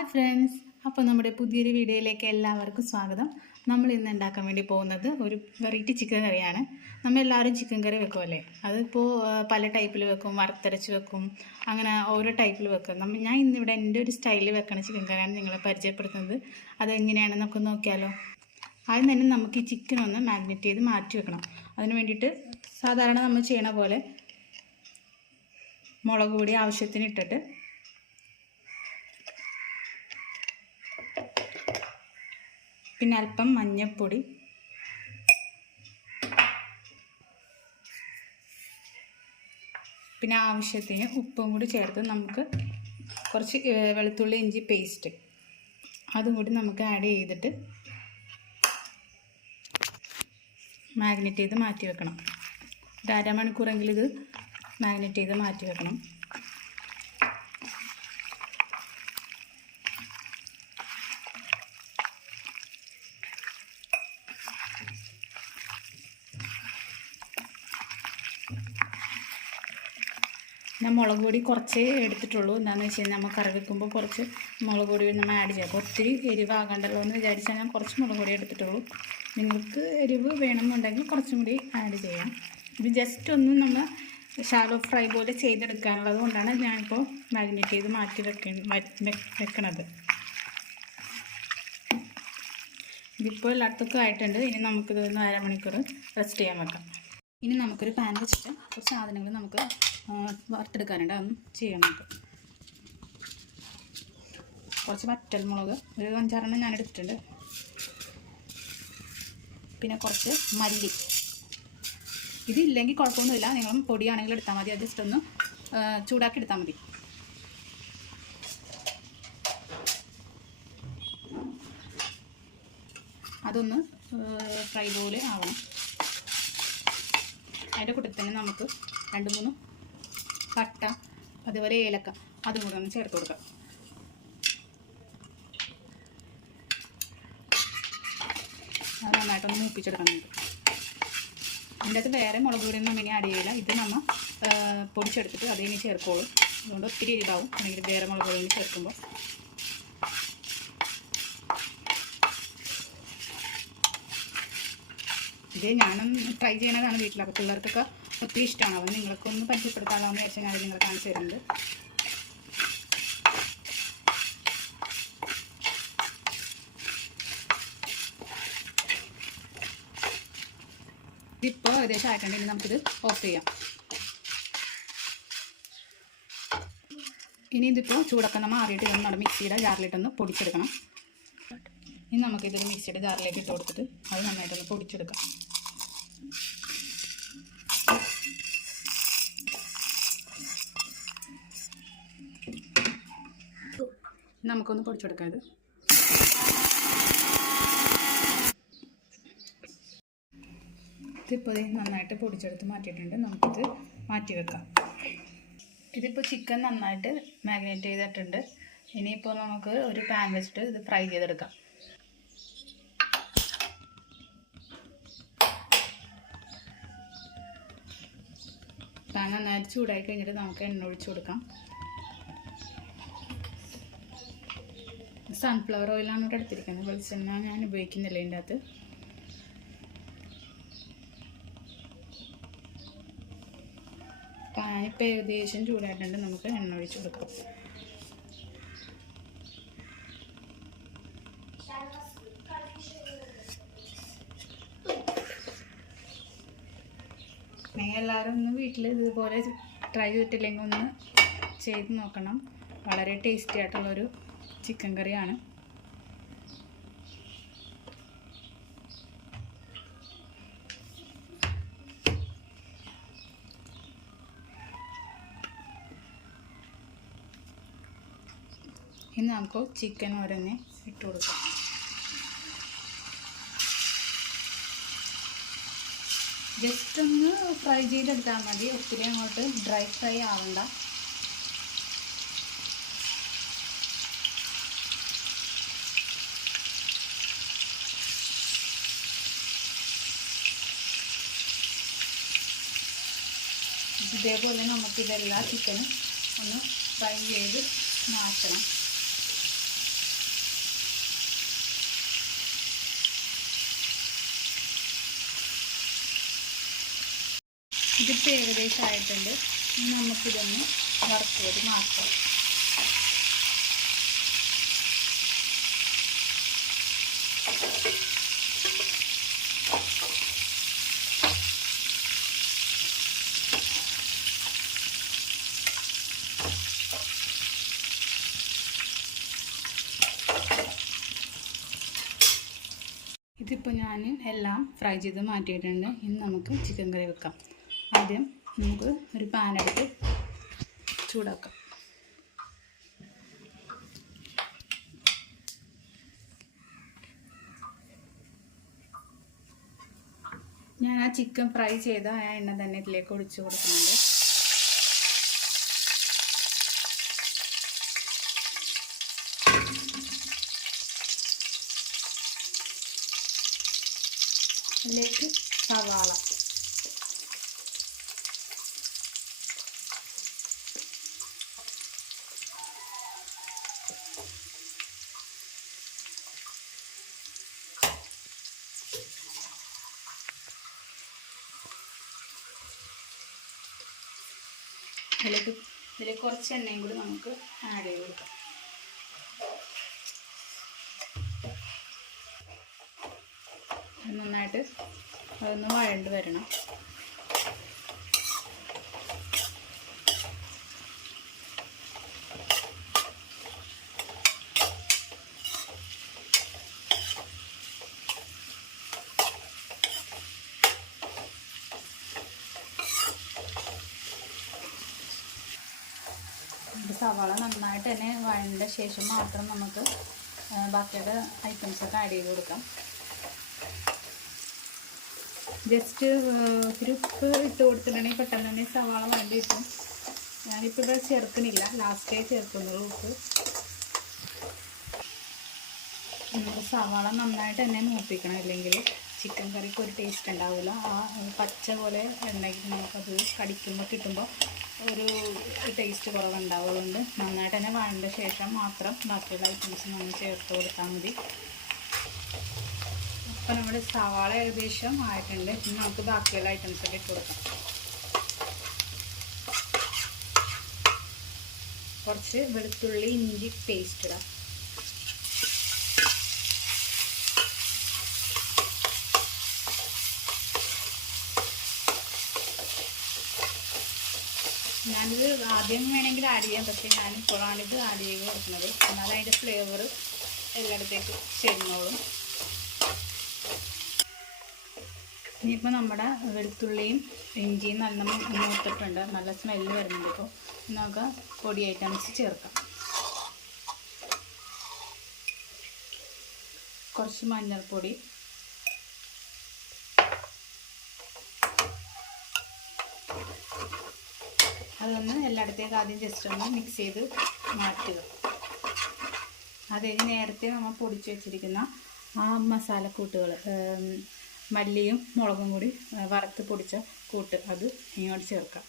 Hi friends. അപ്പോൾ നമ്മുടെ പുതിയൊരു വീഡിയോയിലേക്ക് എല്ലാവർക്കും സ്വാഗതം. നമ്മൾ ഇന്ന് ഉണ്ടാക്കാൻ വേണ്ടി പോകുന്നത് ഒരു വെറൈറ്റി ചിക്കൻ കറിയാണ്. നമ്മൾ എല്ലാവരും ചിക്കൻ കറി വെക്കുമല്ലേ അതിപ്പോൾ പല ടൈപ്പിൽ വെക്കും. വറുത്തരച്ച് വെക്കും. അങ്ങനെ ഓരോ ടൈപ്പിൽ വെക്കും. നമ്മൾ ഞാൻ ഇന്നിവിടെ എന്റെ ഒരു സ്റ്റൈലിൽ വെക്കണ ചിക്കൻ കറിയാണ് നിങ്ങളെ പരിചയപ്പെടുത്തുന്നത്. അതെങ്ങനെയാണെന്നൊക്കെ നോക്കിയാലോ? ആദ്യം തന്നെ നമുക്ക് ഈ ചിക്കൻ ഒന്ന് മാഗ്നറ്റ് ചെയ്ത് മാറ്റി വെക്കണം. അതിന് വേണ്ടിയിട്ട് സാധാരണ നമ്മൾ ചെയ്യണ പോലെ മുളക് പൊടി ആവശ്യത്തിന് ഇട്ടിട്ട് പിന്നെ അല്പം മഞ്ഞൾപ്പൊടി പിന്നെ ആവശ്യത്തിന് ഉപ്പും കൂടി ചേർത്ത് നമുക്ക് കുറച്ച് വെളുത്തുള്ളി ഇഞ്ചി പേസ്റ്റ് അതും കൂടി നമുക്ക് ആഡ് ചെയ്തിട്ട് മാഗ്നറ്റ് ചെയ്ത് മാറ്റി വെക്കണം. ഒരു അരമണിക്കൂറെങ്കിലും ഇത് മാഗ്നറ്റ് ചെയ്ത് മാറ്റി വെക്കണം. മുളക് പൊടി കുറച്ചേ എടുത്തിട്ടുള്ളൂ. എന്താണെന്ന് വെച്ച് കഴിഞ്ഞാൽ നമ്മൾ കറി വെക്കുമ്പോൾ കുറച്ച് മുളക് പൊടി നമ്മൾ ആഡ് ചെയ്യാം. അപ്പോൾ ഒത്തിരി എരിവാകണ്ടല്ലോ എന്ന് വിചാരിച്ചാൽ ഞാൻ കുറച്ച് മുളക് പൊടി എടുത്തിട്ടുള്ളൂ. നിങ്ങൾക്ക് എരിവ് വേണമെന്നുണ്ടെങ്കിൽ കുറച്ചും കൂടി ആഡ് ചെയ്യാം. ഇത് ജസ്റ്റ് ഒന്ന് നമ്മൾ ഷാലോ ഫ്രൈ പോലെ ചെയ്തെടുക്കാനുള്ളത് കൊണ്ടാണ് ഞാനിപ്പോൾ മാരിനേറ്റ് ചെയ്ത് മാറ്റി വെക്ക വെക്കണത്. ഇതിപ്പോൾ എല്ലായിടത്തൊക്കെ ആയിട്ടുണ്ട്. ഇനി നമുക്കിത് ഒന്ന് അരമണിക്കൂർ റെസ്റ്റ് ചെയ്യാൻ വെക്കാം. ഇനി നമുക്കൊരു പാൻ വെച്ചിട്ട് കുറച്ച് സാധനങ്ങൾ നമുക്ക് വറുത്തെടുക്കാനുണ്ട്. അതൊന്നും ചെയ്യാം നമുക്ക്. കുറച്ച് വറ്റൽമുളക് ഒരു അഞ്ചാറെണ്ണം ഞാൻ എടുത്തിട്ടുണ്ട്. പിന്നെ കുറച്ച് മല്ലി. ഇതില്ലെങ്കിൽ കുഴപ്പമൊന്നുമില്ല. നിങ്ങളും പൊടിയാണെങ്കിൽ എടുത്താൽ മതി. അത് ജസ്റ്റ് ഒന്ന് ചൂടാക്കി എടുത്താൽ മതി. അതൊന്ന് ഫ്രൈ പോലെ ആവണം. അതിന്റെ കൂട്ടത്തിൽ തന്നെ നമുക്ക് രണ്ട് മൂന്ന് പട്ട അതുപോലെ ഏലക്ക. അതും കൂടെ ഒന്ന് ചേർത്ത് കൊടുക്കാം. നന്നായിട്ടൊന്ന് മൂപ്പിച്ചെടുക്കണം ഇതിന്റെ അകത്ത് വേറെ മുളക് പൊടി ഒന്നും ഇനി ആഡ് ചെയ്യില്ല. ഇത് നമ്മൾ പൊടിച്ചെടുത്തിട്ട് അതിനി ചേർക്കോളും. അതുകൊണ്ട് ഒത്തിരി ഇതാവും. അല്ലെങ്കിൽ വേറെ മുളക് പൊടി ചേർക്കുമ്പോൾ. ഇത് ഞാനും ട്രൈ ചെയ്യണതാണ് അപ്പോൾ പിള്ളേർക്കൊക്കെ ഒത്തിരി ഇഷ്ടമാണ്. അപ്പം നിങ്ങൾക്കൊന്ന് പരിചയപ്പെടുത്താമോ എന്ന് വിചാരിച്ചാൽ ഞാൻ അത് നിങ്ങളെ കാണിച്ചു തരുന്നത് ഇതിപ്പോൾ ഏകദേശം ആയിട്ടുണ്ടെങ്കിൽ നമുക്കിത് ഓഫ് ചെയ്യാം. ഇനി ഇതിപ്പോൾ ചൂടൊക്കെ മാറിയിട്ട് ഇതൊന്നും നമ്മുടെ മിക്സിയുടെ ജാറിലിട്ടൊന്ന് പൊടിച്ചെടുക്കണം. ഇനി നമുക്കിതൊരു മിക്സിയുടെ ജാറിലേക്ക് ഇട്ട് കൊടുത്തിട്ട് അത് നന്നായിട്ടൊന്ന് പൊടിച്ചെടുക്കാം. നമുക്കൊന്ന് പൊടിച്ചെടുക്കാം ഇത്. ഇതിപ്പോൾ നന്നായിട്ട് പൊടിച്ചെടുത്ത് മാറ്റിയിട്ടുണ്ട്. നമുക്കിത് മാറ്റി വെക്കാം. ഇതിപ്പോൾ ചിക്കൻ നന്നായിട്ട് മാഗ്നേറ്റ് ചെയ്തിട്ടുണ്ട്. ഇനിയിപ്പോൾ നമുക്ക് ഒരു പാൻ വെച്ചിട്ട് ഇത് ഫ്രൈ ചെയ്തെടുക്കാം. പാൻ നന്നായിട്ട് ചൂടായി കഴിഞ്ഞിട്ട് നമുക്ക് എണ്ണ ഒഴിച്ചു കൊടുക്കാം. സൺഫ്ലവർ ഓയിലാണ് ഇവിടെ എടുത്തിരിക്കുന്നത്. വെളിച്ചെണ്ണ ഞാൻ ഉപയോഗിക്കുന്നില്ല ഇതിന്റെ അകത്ത്. ഇപ്പം ഏകദേശം ചൂടായിട്ടുണ്ട്. നമുക്ക് എണ്ണ ഒഴിച്ചു കൊടുക്കാം. നിങ്ങൾ എല്ലാവരും ഒന്ന് വീട്ടിൽ ഇതുപോലെ ട്രൈ ചെയ്തിട്ടില്ലെങ്കിൽ ഒന്ന് ചെയ്ത് നോക്കണം. വളരെ ടേസ്റ്റി ആയിട്ടുള്ളൊരു ചിക്കൻ കറിയാണ്. ഇനി നമുക്ക് ചിക്കൻ ഓരോന്നെ ഇട്ട് കൊടുക്കാം. ജസ്റ്റ് ഒന്ന് ഫ്രൈ ചെയ്തെടുത്താൽ മതി. ഒത്തിരി അങ്ങോട്ട് ഡ്രൈ ഫ്രൈ ആവണ്ട. അതുപോലെ നമുക്കിതെല്ലാം ചിക്കനും ഒന്ന് ഫ്രൈ ചെയ്ത് മാറ്റണം. ഇതിപ്പോൾ ഏകദേശമായിട്ടുണ്ട് ഇനി നമുക്കിതൊന്ന് വറുത്തേത് മാറ്റണം ഇതിപ്പോൾ ഞാൻ എല്ലാം ഫ്രൈ ചെയ്ത് മാറ്റിയിട്ടുണ്ട്. ഇനി നമുക്ക് ചിക്കൻ കറി വെക്കാം. ആദ്യം നമുക്ക് ഒരു പാനെടുത്ത് ചൂടാക്കാം. ഞാൻ ആ ചിക്കൻ ഫ്രൈ ചെയ്ത ആ എണ്ണ തന്നെ ഇതിലേക്ക് ഒഴിച്ചു കൊടുക്കുന്നുണ്ട് അതിലേക്ക് സവാള അതിലേക്ക് ഇതിലേക്ക് കുറച്ച് എണ്ണയും കൂടി നമുക്ക് ആഡ് ചെയ്ത് കൊടുക്കാം. നന്നായിട്ട് അതൊന്ന് വഴണ്ട് വരണം. സവാള നന്നായിട്ട് തന്നെ വഴണ്ട ശേഷം മാത്രം നമുക്ക് ബാക്കിയുടെ ഐറ്റംസൊക്കെ ആഡ് ചെയ്ത് കൊടുക്കാം. ജസ്റ്റ് ഒരു ഉപ്പ് ഇട്ട് കൊടുത്തിട്ടുണ്ടെങ്കിൽ പെട്ടെന്ന് തന്നെ സവാള വേണ്ടി കിട്ടും. ഞാനിപ്പോൾ ഇവിടെ ചേർക്കുന്നില്ല. ലാസ്റ്റേ ചേർക്കുന്നുള്ളൂ ഉപ്പ്. സവാള നന്നായിട്ട് തന്നെ മൂപ്പിക്കണം. അല്ലെങ്കിൽ ചിക്കൻ കറിക്ക് ഒരു ടേസ്റ്റ് ഉണ്ടാവില്ല. ആ പച്ച പോലെ ഉണ്ടെങ്കിൽ നമുക്കത് കടിക്കുമ്പോൾ കിട്ടുമ്പോൾ ഒരു ടേസ്റ്റ് കുറവുണ്ടാവുകൊണ്ട് നന്നായിട്ട് തന്നെ വഴണ്ട ശേഷം മാത്രം ബാക്കിയുള്ള ഐറ്റംസ് നമ്മൾ ചേർത്ത് കൊടുത്താൽ മതി. അപ്പോൾ നമ്മുടെ സവാള ഏകദേശം ആയിട്ടുണ്ട്. ഇനി നമുക്ക് ബാക്കിയുള്ള ഐറ്റംസ് ഒക്കെ ഇട്ട് കൊടുക്കാം. കുറച്ച് വെളുത്തുള്ളി ഇഞ്ചി പേസ്റ്റ് ഇടാം. ആദ്യം വേണമെങ്കിൽ ആഡ് ചെയ്യാം. പക്ഷേ ഞാനിപ്പോഴാണിത് ആഡ് ചെയ്ത് കൊടുക്കുന്നത് എന്നാലും അതിന്റെ ഫ്ലേവർ എല്ലായിടത്തേക്ക് ചെന്നോളും ഇനിയിപ്പോൾ നമ്മുടെ വെളുത്തുള്ളിയും ഇഞ്ചിയും നല്ല മൂത്തിട്ടുണ്ട്. നല്ല സ്മെല്ല് വരുന്നുണ്ട് ഇപ്പോൾ. നമുക്ക് പൊടി ഐറ്റംസ് ചേർക്കാം. കുറച്ച് മഞ്ഞൾപ്പൊടി. അതൊന്ന് എല്ലായിടത്തേക്കും ആദ്യം ജസ്റ്റ് ഒന്ന് മിക്സ് ചെയ്ത് മാറ്റുക. അത് കഴിഞ്ഞ് നേരത്തെ നമ്മൾ പൊടിച്ച് വെച്ചിരിക്കുന്ന ആ മസാലക്കൂട്ടുകൾ മല്ലിയും മുളകും കൂടി വറുത്ത് പൊടിച്ച കൂട്ട് അത് ഇങ്ങോട്ട് ചേർക്കാം.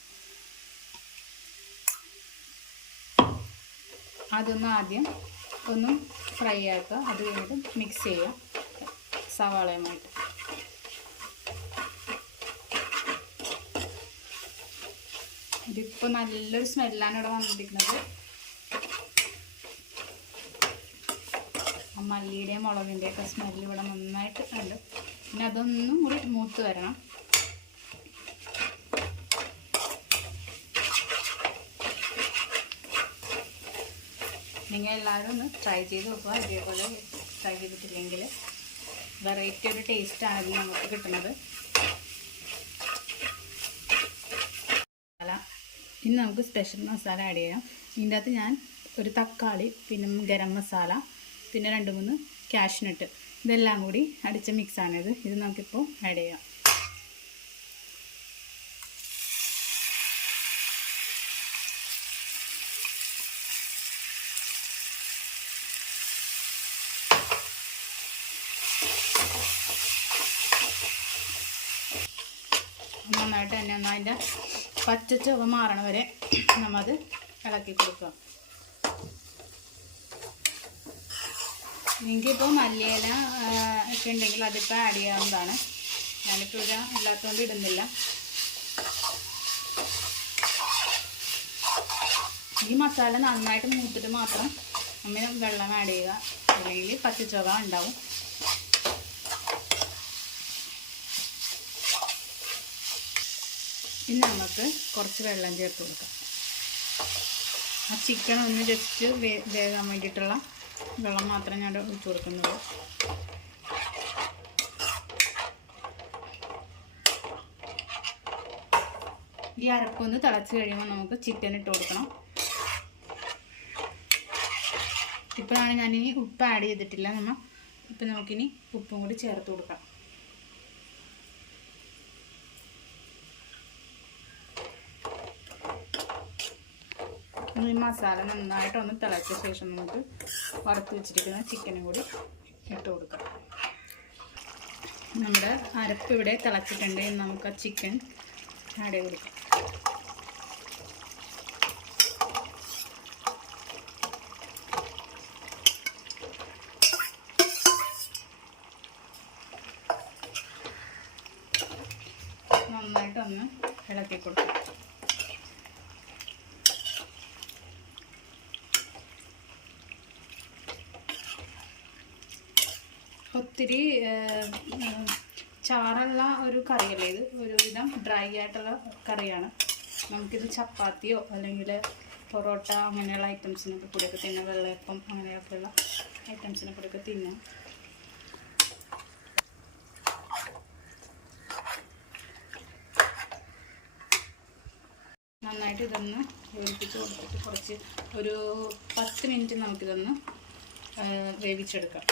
അതൊന്ന് ആദ്യം ഒന്ന് ഫ്രൈ ആക്കുക. അത് കഴിഞ്ഞിട്ട് മിക്സ് ചെയ്യുക. സവാളയുമായിട്ട്. ഇതിപ്പോൾ നല്ലൊരു സ്മെല്ലാണ് ഇവിടെ വന്നിരിക്കുന്നത്. മല്ലിയുടെയും മുളകിന്റെയും ഒക്കെ സ്മെല്ല് ഇവിടെ നന്നായിട്ട് ഉണ്ട് പിന്നെ അതൊന്നും കൂടി മൂത്ത് വരണം. നിങ്ങൾ എല്ലാവരും ഒന്ന് ട്രൈ ചെയ്ത് നോക്കുക. ഇതേപോലെ ട്രൈ ചെയ്തിട്ടില്ലെങ്കിൽ വെറൈറ്റി ഒരു ടേസ്റ്റാണ് നമുക്ക് കിട്ടുന്നത് മസാല ഇനി നമുക്ക് സ്പെഷ്യൽ മസാല ആഡ് ചെയ്യാം. ഇതിന്റെ അകത്ത് ഞാൻ ഒരു തക്കാളി പിന്നെ ഗരം മസാല പിന്നെ രണ്ട് മൂന്ന് കാഷ്നട്ട് ഇതെല്ലാം കൂടി അടിച്ച മിക്സാണിത് ഇത് നമുക്കിപ്പോൾ ആഡ് ചെയ്യാം. നന്നായിട്ട് തന്നെ ഒന്ന് അതിന്റെ പച്ച മാറണ വരെ നമ്മത് ഇളക്കി കൊടുക്കുക. നിങ്ങൾക്കിപ്പോൾ മല്ലിയില ഒക്കെ ഉണ്ടെങ്കിൽ അതിപ്പോൾ ആഡ് ചെയ്യാവുന്നതാണ്. ഞാനിപ്പോൾ ഇത് ഇല്ലാത്തതുകൊണ്ട് ഇടുന്നില്ല. ഈ മസാല നന്നായിട്ട് മൂത്തിട്ട് മാത്രം അമ്മ വെള്ളം ആഡ് ചെയ്യുക. അല്ലെങ്കിൽ പച്ചച്ചുവ ഉണ്ടാവും. ഇനി നമുക്ക് കുറച്ച് വെള്ളം ചേർത്ത് കൊടുക്കാം. ആ ചിക്കൻ ഒന്ന് ജസ്റ്റ് വേ വേകാൻ വേണ്ടിയിട്ടുള്ള വെള്ളം മാത്രം ഞാൻ ഒഴിച്ചു കൊടുക്കുന്നുള്ളൂ ഈ അരപ്പൊന്ന് തിളച്ച് കഴിയുമ്പോൾ നമുക്ക് ചിക്കൻ ഇട്ട് കൊടുക്കണം. ഇപ്പോഴാണ് ഞാനിനി ഉപ്പ് ആഡ് ചെയ്തിട്ടില്ല. നമ്മൾ ഇപ്പം നമുക്കിനി ഉപ്പും കൂടി ചേർത്ത് കൊടുക്കാം. ഈ മസാല നന്നായിട്ടൊന്ന് തിളച്ച ശേഷം നമുക്ക് വറുത്ത് വെച്ചിരിക്കുന്ന ചിക്കനും കൂടി ഇട്ട് കൊടുക്കാം. നമ്മുടെ അരപ്പ് ഇവിടെ തിളച്ചിട്ടുണ്ട്. നമുക്ക് ആ ചിക്കൻ ആഡ് ചെയ്ത് കൊടുക്കാം. നന്നായിട്ടൊന്ന് ഇളക്കി കൊടുക്കാം. ഒത്തിരി ചാറുള്ള ഒരു കറിയല്ലേ ഇത്? ഒരുവിധം ഡ്രൈ ആയിട്ടുള്ള കറിയാണ്. നമുക്കിത് ചപ്പാത്തിയോ അല്ലെങ്കിൽ പൊറോട്ട അങ്ങനെയുള്ള ഐറ്റംസിനൊക്കെ കൂടെയൊക്കെ തിന്നാം. വെള്ളയപ്പം അങ്ങനെയൊക്കെയുള്ള ഐറ്റംസിനെ കൂടെയൊക്കെ തിന്നാം. നന്നായിട്ട് ഇതൊന്ന് വേവിപ്പിച്ച് കൊടുത്തിട്ട് കുറച്ച് ഒരു പത്ത് മിനിറ്റ് നമുക്കിതൊന്ന് വേവിച്ചെടുക്കാം.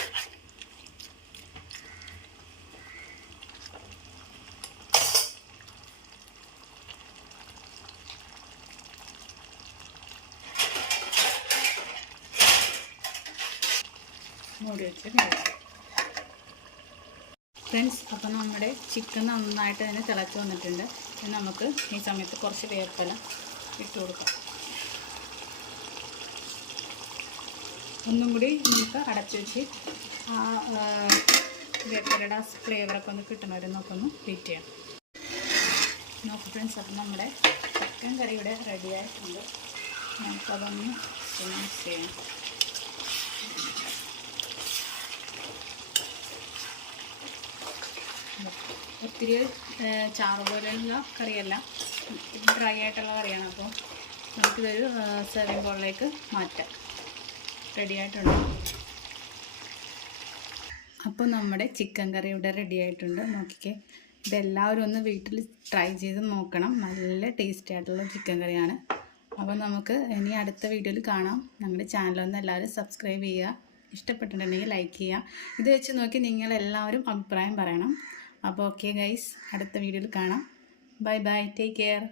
മൂടി വെച്ച് ഫ്രണ്ട്സ് അപ്പോൾ നമ്മുടെ ചിക്കൻ നന്നായിട്ട് തന്നെ തിളച്ച് വന്നിട്ടുണ്ട്. നമുക്ക് ഈ സമയത്ത് കുറച്ച് വേപ്പില ഇട്ട് കൊടുക്കാം. ഒന്നും കൂടി നമുക്ക് അടച്ചു വെച്ച് ആ വേപ്പിലയുടെ ആ ഫ്ലേവറൊക്കെ ഒന്ന് കിട്ടണവരെ നമുക്കൊന്ന് വെയിറ്റ് ചെയ്യാം. നോക്ക് ഫ്രണ്ട്സ് അപ്പം നമ്മുടെ ചിക്കൻ കറി ഇവിടെ റെഡി ആയിട്ടുണ്ട്. നമുക്കതൊന്ന് ചെയ്യാം. ഒത്തിരി ചാറ് പോലെയുള്ള കറിയല്ല. ഡ്രൈ ആയിട്ടുള്ള കറിയാണ്. അപ്പോൾ നമുക്കിതൊരു സെർവിങ് ബോളിലേക്ക് മാറ്റാം. റെഡി ആയിട്ടുണ്ട്. അപ്പോൾ നമ്മുടെ ചിക്കൻ കറി ഇവിടെ റെഡി ആയിട്ടുണ്ട്. നോക്കിക്കേ. ഇതെല്ലാവരും ഒന്ന് വീട്ടിൽ ട്രൈ ചെയ്ത് നോക്കണം. നല്ല ടേസ്റ്റി ആയിട്ടുള്ള ചിക്കൻ കറിയാണ്. അപ്പോൾ നമുക്ക് ഇനി അടുത്ത വീഡിയോയിൽ കാണാം. ഞങ്ങളുടെ ചാനലൊന്ന് എല്ലാവരും സബ്സ്ക്രൈബ് ചെയ്യുക. ഇഷ്ടപ്പെട്ടിട്ടുണ്ടെങ്കിൽ ലൈക്ക് ചെയ്യുക. ഇത് വെച്ച് നോക്കി നിങ്ങളെല്ലാവരും അഭിപ്രായം പറയണം. അപ്പോൾ ഓക്കെ ഗൈസ് അടുത്ത വീഡിയോയിൽ കാണാം. Bye bye take care